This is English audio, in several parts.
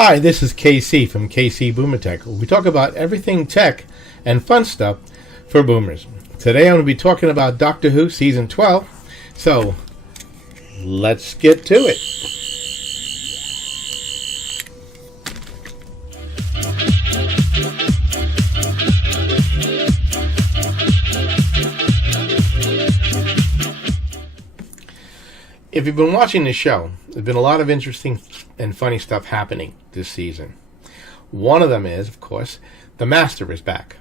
Hi, this is KC from KC Boomer Tech. We talk about everything tech and fun stuff for boomers. Today I'm going to be talking about Doctor Who Season 12. So, let's get to it. If you've been watching the show, there's been a lot of interesting and funny stuff happening this season. One of them is, of course, the Master is back.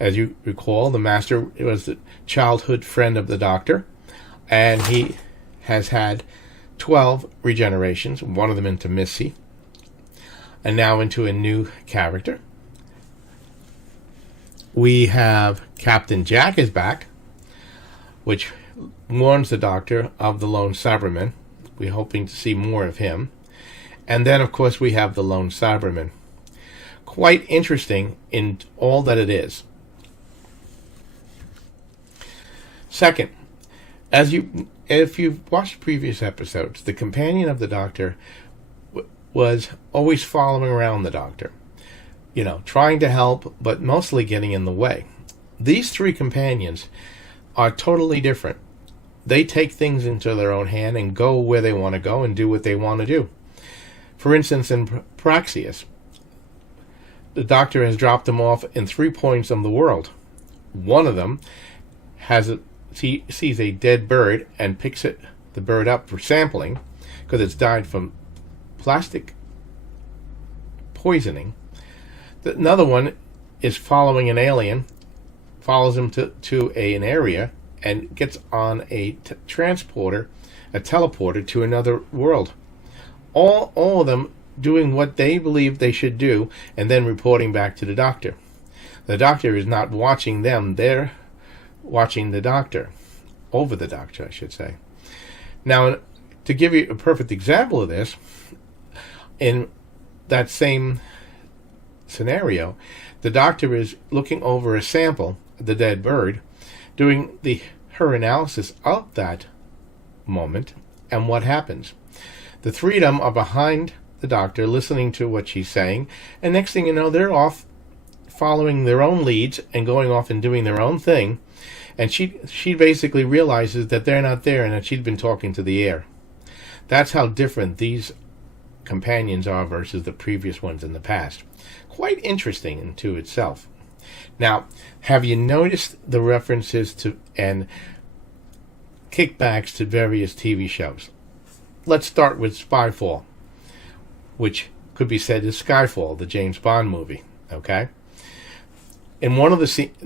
As you recall, the Master was the childhood friend of the Doctor, and he has had 12 regenerations, one of them into Missy, and now into a new character. We have Captain Jack is back, which warns the Doctor of the Lone Cyberman. We're hoping to see more of him. And then, of course, we have the Lone Cyberman. Quite interesting in all that it is. Second, if you've watched previous episodes, the companion of the Doctor was always following around the Doctor. You know, trying to help, but mostly getting in the way. These three companions are totally different. They take things into their own hand and go where they want to go and do what they want to do. For instance, in Praxius, the Doctor has dropped them off in 3 points of the world. One of them sees a dead bird and picks the bird up for sampling because it's died from plastic poisoning. Another one is following an alien, follows him to an area, and gets on a transporter, a teleporter to another world. All of them doing what they believe they should do and then reporting back to the Doctor. The Doctor is not watching them, they're watching the Doctor. Over the Doctor, I should say. Now, to give you a perfect example of this, in that same scenario, the Doctor is looking over a sample, the dead bird, doing her analysis of that moment, and what happens. The three of them are behind the Doctor, listening to what she's saying, and next thing you know, they're off following their own leads and going off and doing their own thing, and she basically realizes that they're not there and that she'd been talking to the air. That's how different these companions are versus the previous ones in the past. Quite interesting into itself. Now, have you noticed the references to and kickbacks to various TV shows? Let's start with Spyfall, which could be said is Skyfall, the James Bond movie. Okay. In one of the scenes,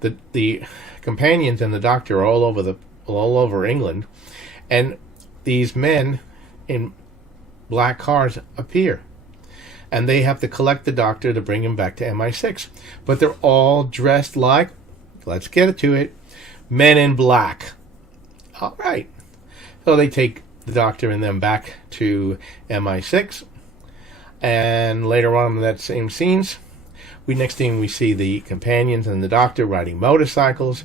the companions and the Doctor are all over England, and these men in black cars appear. And they have to collect the Doctor to bring him back to MI6. But they're all dressed like, let's get to it, men in black. All right. So they take the Doctor and them back to MI6. And later on in that same scenes, next thing we see the companions and the Doctor riding motorcycles,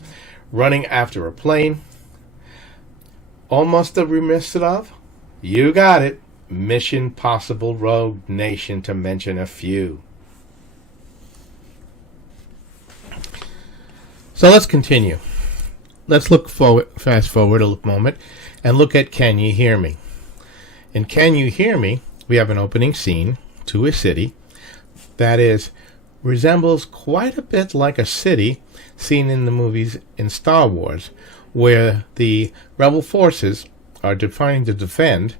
running after a plane. Almost a remiss of, you got it, Mission Possible Rogue Nation, to mention a few. So let's continue. Let's fast forward a moment and look at Can You Hear Me? In Can You Hear Me, we have an opening scene to a city that resembles quite a bit like a city seen in the movies in Star Wars, where the rebel forces are trying to defend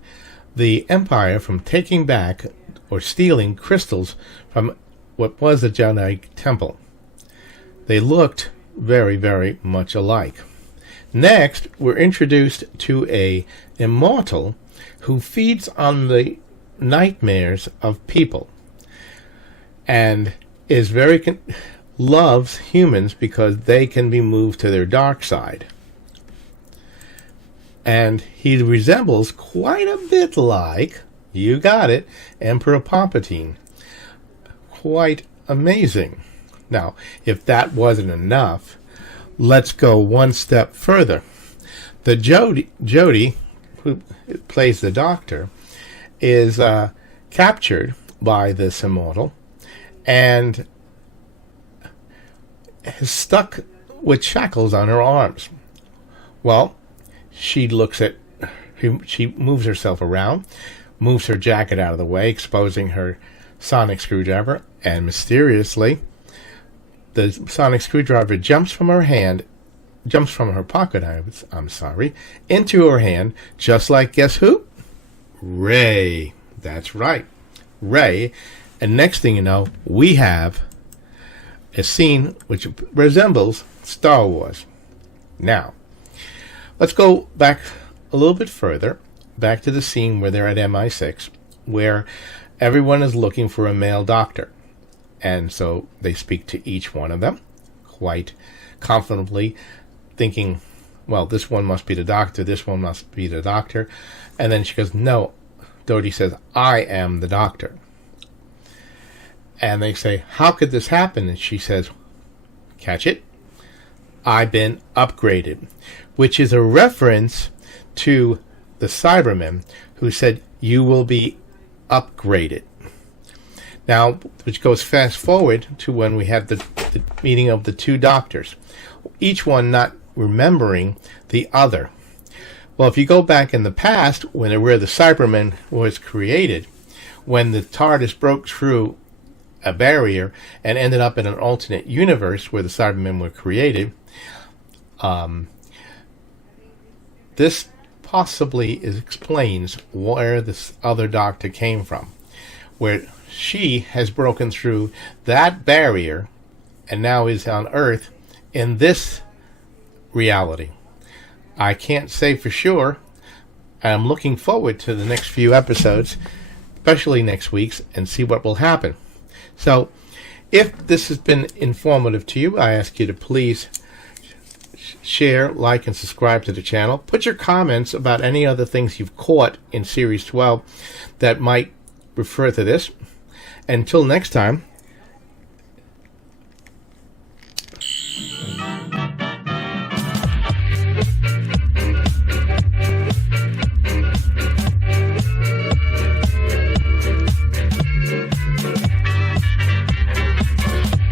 the Empire from taking back or stealing crystals from what was the Jedi Temple. They looked very, very much alike. Next, we're introduced to an immortal who feeds on the nightmares of people and is loves humans because they can be moved to their dark side. And he resembles quite a bit like, you got it, Emperor Palpatine. Quite amazing. Now, if that wasn't enough, let's go one step further. The Jodie, who plays the Doctor, is captured by this immortal and is stuck with shackles on her arms. Well, she moves herself around, moves her jacket out of the way, exposing her sonic screwdriver, and mysteriously, the sonic screwdriver jumps from her pocket, into her hand, just like, guess who? Rey. That's right, Rey. And next thing you know, we have a scene which resembles Star Wars. Now, let's go back a little bit further, back to the scene where they're at MI6, where everyone is looking for a male doctor. And so they speak to each one of them quite confidently, thinking, well, this one must be the doctor, this one must be the doctor. And then she goes, no, Dodie says, I am the doctor. And they say, how could this happen? And she says, catch it? I've been upgraded, which is a reference to the Cybermen who said, you will be upgraded. Now, which goes fast forward to when we have the meeting of the two doctors, each one not remembering the other. Well, if you go back in the past, where the Cybermen was created, when the TARDIS broke through a barrier and ended up in an alternate universe where the Cybermen were created, this possibly explains where this other doctor came from, where she has broken through that barrier and now is on Earth in this reality. I can't say for sure. I'm looking forward to the next few episodes, especially next week's, and see what will happen. So, if this has been informative to you, I ask you to please share, like, and subscribe to the channel. Put your comments about any other things you've caught in Series 12 that might refer to this. Until next time,